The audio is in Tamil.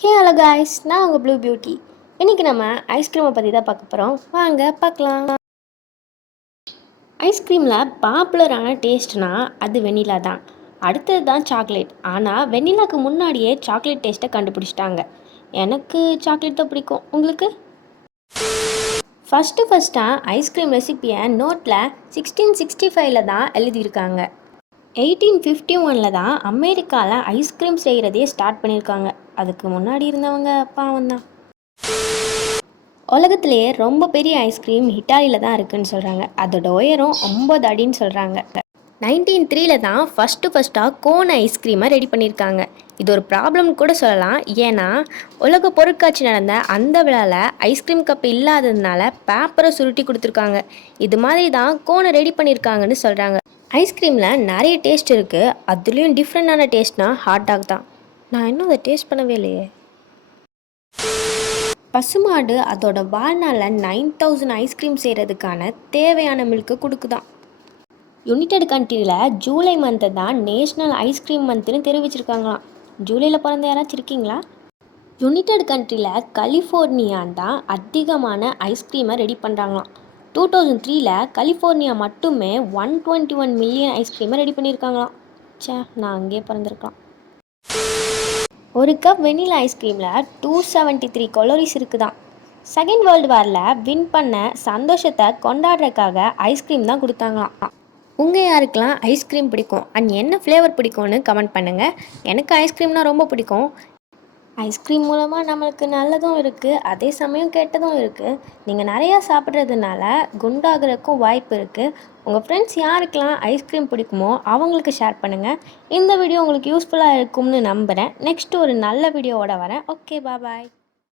ஹலோ காய்ஸ், நான் உங்கள் ப்ளூ பியூட்டி. இன்றைக்கி நம்ம ஐஸ்கிரீமை பற்றி தான் பார்க்க போகிறோம். வாங்க பார்க்கலாம். ஐஸ்கிரீமில் பாப்புலரான டேஸ்ட்னா அது வெண்ணிலா தான். அடுத்தது தான் சாக்லேட். ஆனால் வெண்ணிலாவுக்கு முன்னாடியே சாக்லேட் டேஸ்ட்டை கண்டுபிடிச்சிட்டாங்க. எனக்கு சாக்லேட் தான் பிடிக்கும். உங்களுக்கு? ஃபஸ்ட்டாக ஐஸ்கிரீம் ரெசிப்பியை நோட்டில் 1665 தான் எழுதியிருக்காங்க. 1851 தான் அமெரிக்காவில் ஐஸ்கிரீம் செய்கிறதே ஸ்டார்ட் பண்ணியிருக்காங்க. அதுக்கு முன்னாடி இருந்தவங்க பாவம் தான். உலகத்திலேயே ரொம்ப பெரிய ஐஸ்கிரீம் இட்டாலியில் தான் இருக்குதுன்னு சொல்கிறாங்க. அதோட உயரம் 9 அடின்னு சொல்கிறாங்க. 1903 தான் ஃபஸ்ட்டாக கோன் ஐஸ்கிரீமை ரெடி பண்ணியிருக்காங்க. இது ஒரு ப்ராப்ளம் கூட சொல்லலாம். ஏன்னா உலக பொருட்காட்சி நடந்த அந்த விழாவில் ஐஸ்கிரீம் கப் இல்லாததுனால பேப்பரை சுருட்டி கொடுத்துருக்காங்க. இது மாதிரி தான் கோனை ரெடி பண்ணியிருக்காங்கன்னு சொல்கிறாங்க. ஐஸ்கிரீமில் நிறைய டேஸ்ட் இருக்குது. அதுலேயும் டிஃப்ரெண்டான டேஸ்ட்னா ஹாட் டாக் தான். நான் இன்னும் அதை டேஸ்ட் பண்ணவே இல்லையே. பசுமாடு அதோட வாழ்நாளில் 9000 ஐஸ்கிரீம் செய்கிறதுக்கான தேவையான மில்க்கு கொடுக்குதான். யுனைடெட் கண்ட்ரியில் ஜூலை மந்த்தை தான் நேஷ்னல் ஐஸ்கிரீம் மந்த்னு தெரிவிச்சிருக்காங்களாம். ஜூலையில் பிறந்த யாராச்சும் இருக்கீங்களா? யுனைடெட் கண்ட்ரியில் கலிஃபோர்னியா தான் அதிகமான ஐஸ்கிரீமை ரெடி பண்ணுறாங்களாம். 2003 கலிஃபோர்னியா மட்டுமே 121 மில்லியன் ஐஸ்கிரீமை ரெடி பண்ணியிருக்காங்களாம். நான் அங்கேயே பிறந்திருக்கலாம். ஒரு கப் வெண்ணிலா ஐஸ்கிரீமில் 273 கலோரிஸ் இருக்குதான். செகண்ட் வேர்ல்டு வாரில் வின் பண்ண சந்தோஷத்தை கொண்டாடுறதுக்காக ஐஸ்கிரீம் தான் கொடுத்தாங்களாம். உங்கள் யாருக்கெல்லாம் ஐஸ்கிரீம் பிடிக்கும் அண்ட் என்ன ஃப்ளேவர் பிடிக்கும்னு கமெண்ட் பண்ணுங்கள். எனக்கு ஐஸ்கிரீம்னால் ரொம்ப பிடிக்கும். ஐஸ்கிரீம் மூலமாக நம்மளுக்கு நல்லதும் இருக்குது, அதே சமயம் கெட்டதும் இருக்குது. நீங்கள் நிறையா சாப்பிட்றதுனால குண்டாகிறதுக்கும் வாய்ப்பு இருக்குது. உங்கள் ஃப்ரெண்ட்ஸ் யாருக்கெல்லாம் ஐஸ்கிரீம் பிடிக்குமோ அவங்களுக்கு ஷேர் பண்ணுங்கள். இந்த வீடியோ உங்களுக்கு யூஸ்ஃபுல்லாக இருக்கும்னு நம்புகிறேன். நெக்ஸ்ட்டு ஒரு நல்ல வீடியோவோட வரேன். ஓகே, பாய்.